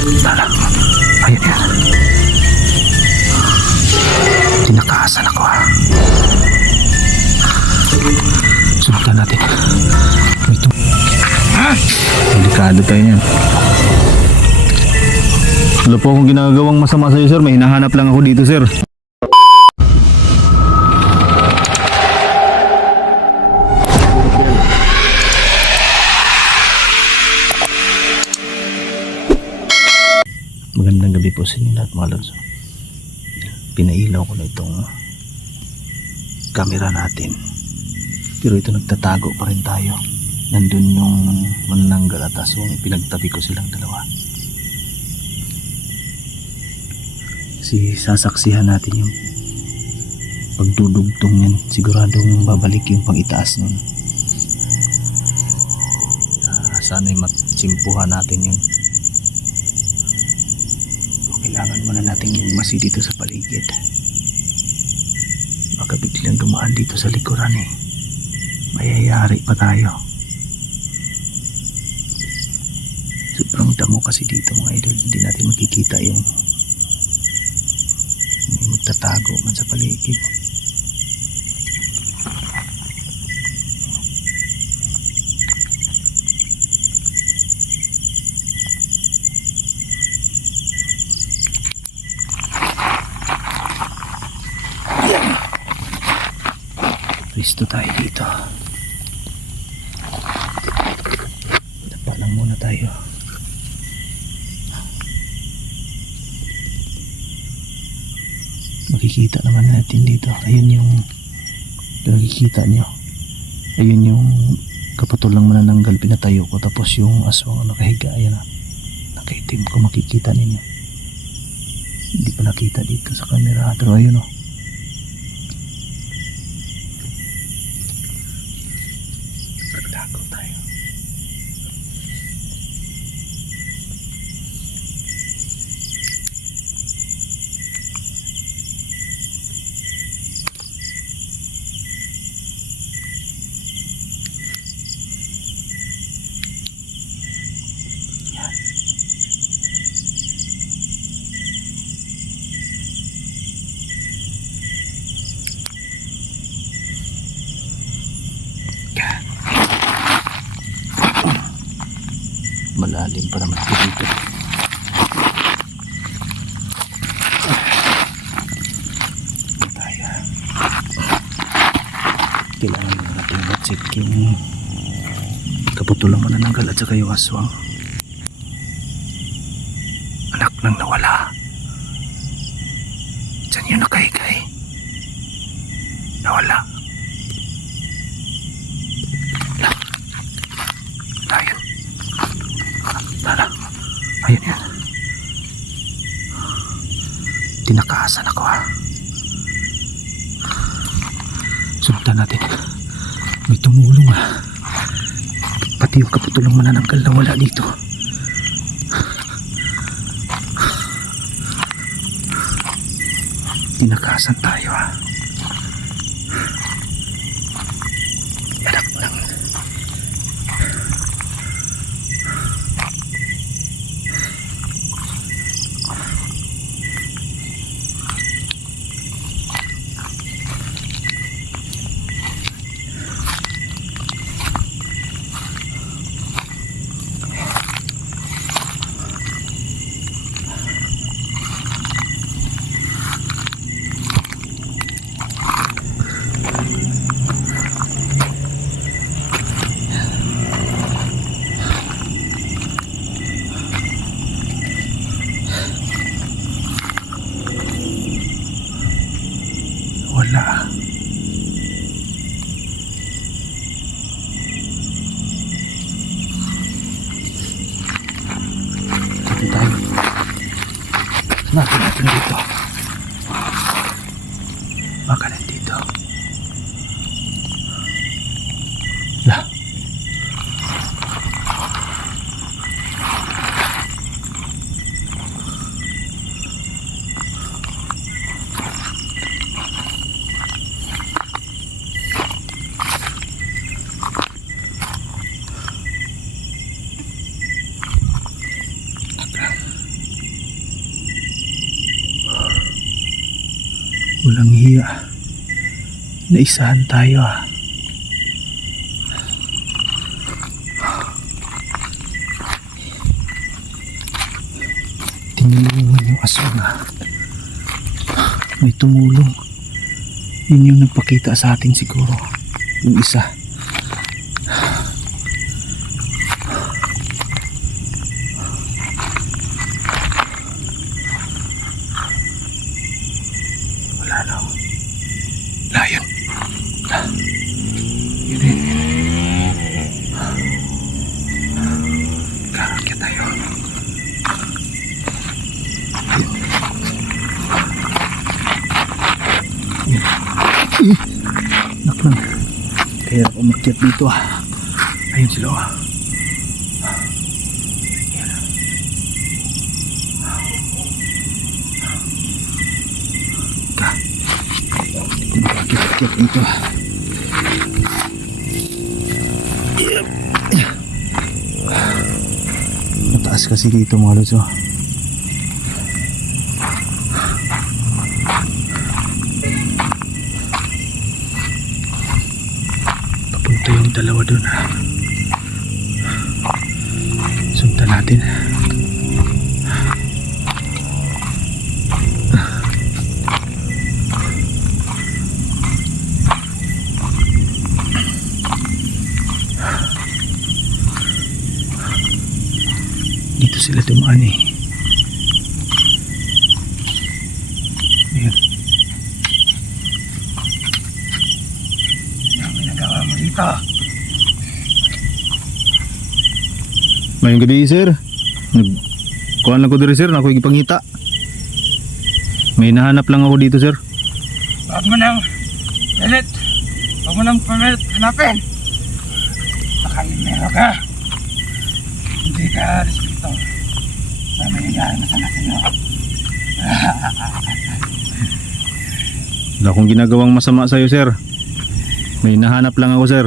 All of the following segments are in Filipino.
Tara. Ayan yan. Tinakaasan ako ha. Subukan natin. Ito. Delikado tayo niyan. Wala po akong ginagawang masama sa'yo sir. May hinahanap lang ako dito sir. Magandang gabi po sa inyo lahat mga lods. Pinailaw ko na itong camera natin. Pero ito nagtatago pa rin tayo. Nandun yung manananggal at aswang. Pinagtabi ko silang dalawa. Kasi sasaksihan natin yung pagdudugtong yan. Siguradong babalik yung pang-itaas nun. Sana'y matsimpuhan natin yun. Kailangan muna natin magmasi dito sa paligid. Baka biglang dumaan dito sa likuran eh. Mayayari pa tayo. Sobrang damo kasi dito mga idol. Hindi natin makikita yung may magtatago man sa paligid. Pwesto tayo dito. Dapa lang muna tayo. Makikita naman natin dito. Ayun yung nakikita nyo. Ayun yung kaputol lang manananggal pinatayo ko. Tapos yung aswang nakahiga. Ayan na. Nakaitim ko, makikita ninyo. Hindi ko nakita dito sa camera. Pero ayun o. Pagtago tayo. Yan. Yan. Malalim pa naman dito. Tayo. Kailangan na natin batsik yung kaputulang manananggal at saka yung aswang. Anak nang nawala. Diyan yun nakahigay. Nawala. Ayun. Tara. Ayun yan. Tinakaasan ako ha. Subukan natin. May tumulong ha. Pati yung kaputulang manananggal na wala dito. Tinakaasan tayo ha. Anak lang. Wala. Dito tayo. Sanatin natin dito. Baka nandito. Lah. Walang hiya. Naisahan tayo ah. Tinulungan yung aswang ah. May tumulong. Yun yung nagpakita sa atin siguro. Yung isa. Wala na. Wala yun. Yun yun. Kakakya tayo. Naklang. Kaya umakyat dito ah. Ayun sila ah. Umakyat dito ah. Mataas kasi dito mga lods oh. Papunta yung dalawa dun ha. Sundan natin. Dito sila dumaan eh. Ayan. Ano ginagawa mo dito? Mayong gabi sir. Kuhaan lang ko diri sir. Ako igipangita. May nahanap lang ako dito sir. Huwag mo nang pilit. Huwag mo nang pilit hanapin. Nakalimero ka. Hindi ka respeto. Sa mangyayari masama sa inyo. Wala akong ginagawang masama sa'yo sir. May nahanap lang ako sir.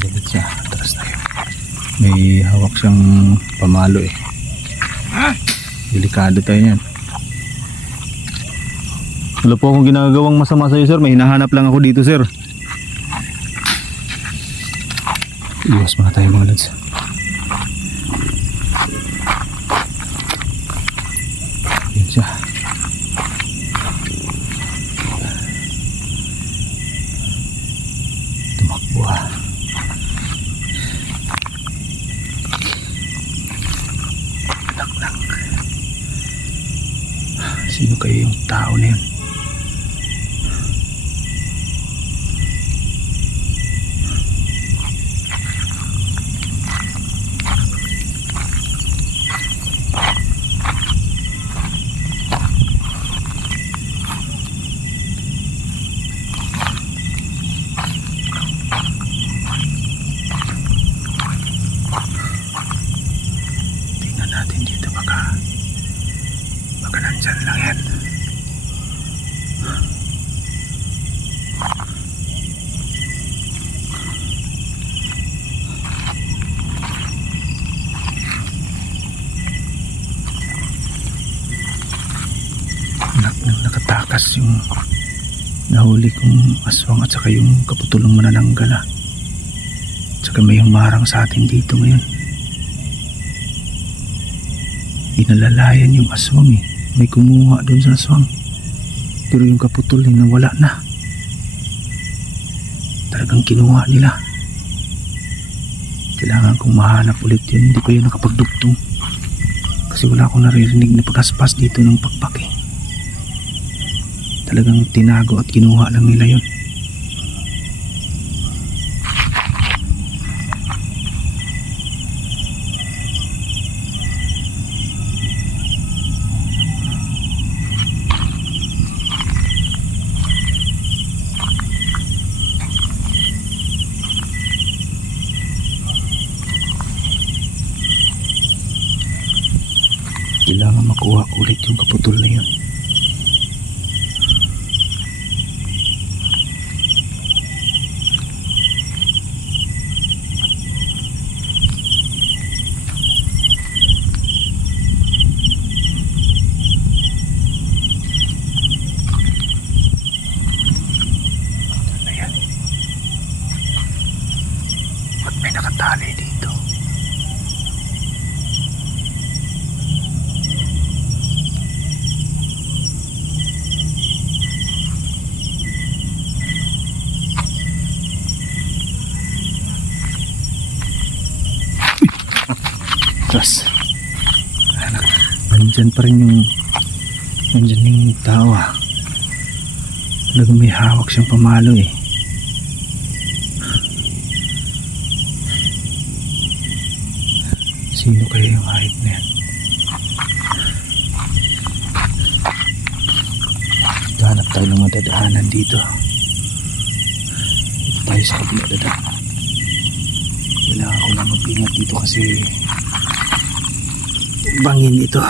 Balik siya. Atras tayo. May hawak siyang pamalo eh. Ha? Delikado tayo yan. Wala po akong ginagawang masama sa'yo sir. May hinahanap lang ako dito sir. Iwas muna tayo mga lads. Yan siya. Tumakbo ah. Naknak. Sino kayo yung tao na yun? Natin dito baka nandyan lang yan. Nakatakas yung nahuli kong aswang at saka yung kaputulong manananggal ah. At saka may humarang sa atin dito ngayon. Inalalayan yung aswang eh. May kumuha doon sa aswang. Pero yung kaputol eh nawala na. Talagang kinuha nila. Kailangan kong mahanap ulit yun. Hindi pa yun nakapagdugtong. Kasi wala akong naririnig na pagkaspas dito ng pakpak eh. Talagang tinago at kinuha lang nila yun. Kailangan makuha ko ulit yung kaputol na yun. nakatali dito. Tapos nandyan pa rin yung tao ah. Talagang may hawak siyang pamalo eh. Sino kaya yung hayop na yan? Hanap tayo ng madadaanan dito. Dito tayo sa kabila dadaan. Kailangan ko lang mag-ingat dito kasi bangin ito.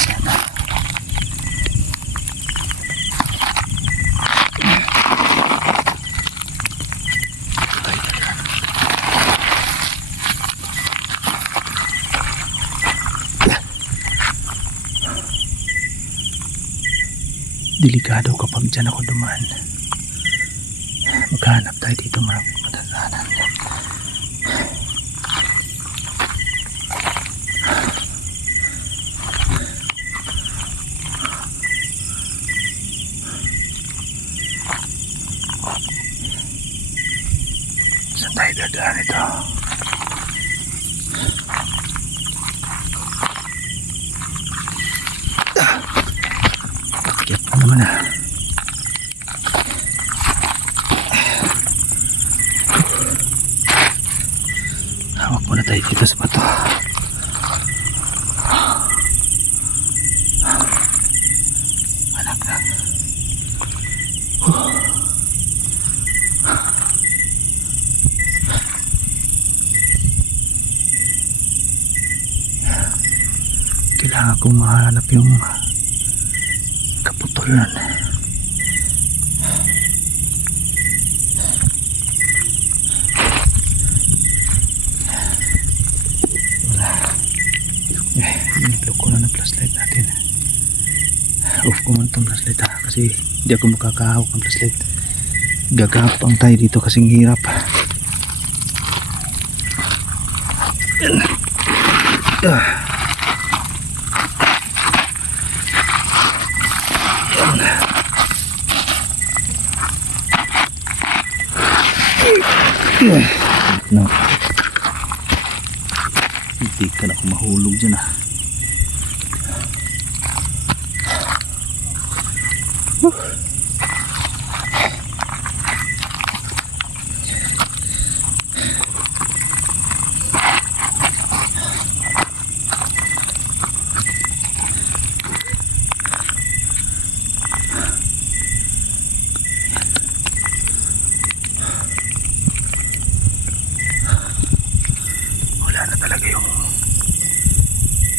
Sana. Delikado kapag dyan ako dumaan. Maghanap tayo dito maraming madadaanan. Saan tayo dadaan ito? Bakit pa naman ah? Hawak muna tayo dito sa bato. Anak na. Kailangan kong mahanap yung kaputulan. Nag-lock ko na ng flashlight natin. Off ko man itong flashlight ha, kasi hindi ako makakahawak ng flashlight. Gagapang tayo dito kasing hirap. No. Hindi ka na ako mahulog dyan ah. Wala na talaga yung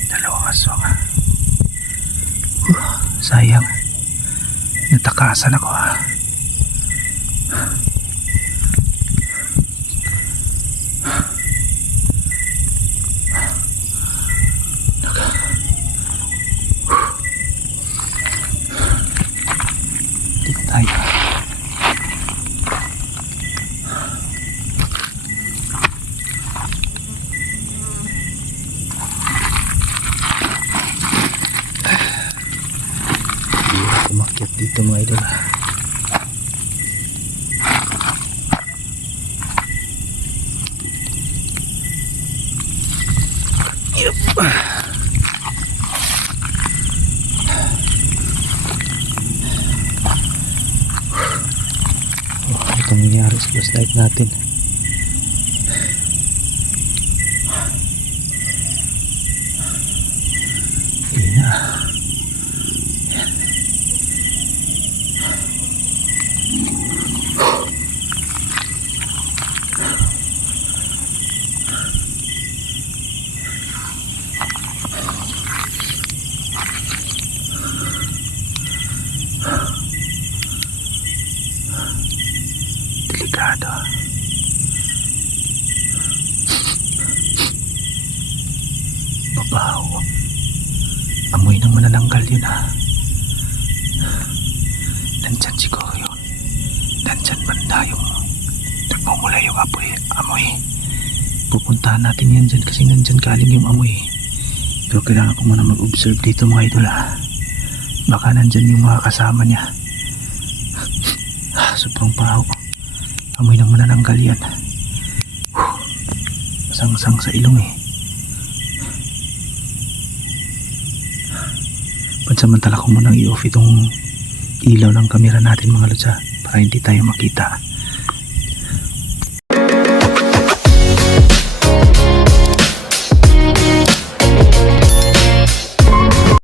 dalawang aswang. Sayang, natakasan ako ah. Dito tayo. Umakyat dito mga idol. Yup. Ito nangyari sa flashlight natin. Hindi na. Delikado. Babaw. Amoy ng manananggal yun ha. Nandyan siguro yun. Nandyan banda yung nagmumula yung amoy. Pupuntahan natin yan dyan kasi nandyan galing yung amoy. Pero kailangan ko muna mag-observe dito mga idol ha. Baka nandyan yung mga kasama niya. Sobrang baho. Amoy ng manananggal yan. Masang-sang sa ilong eh. Pansamantala ko munang i-off itong ilaw ng kamera natin mga lutsa para hindi tayo makita.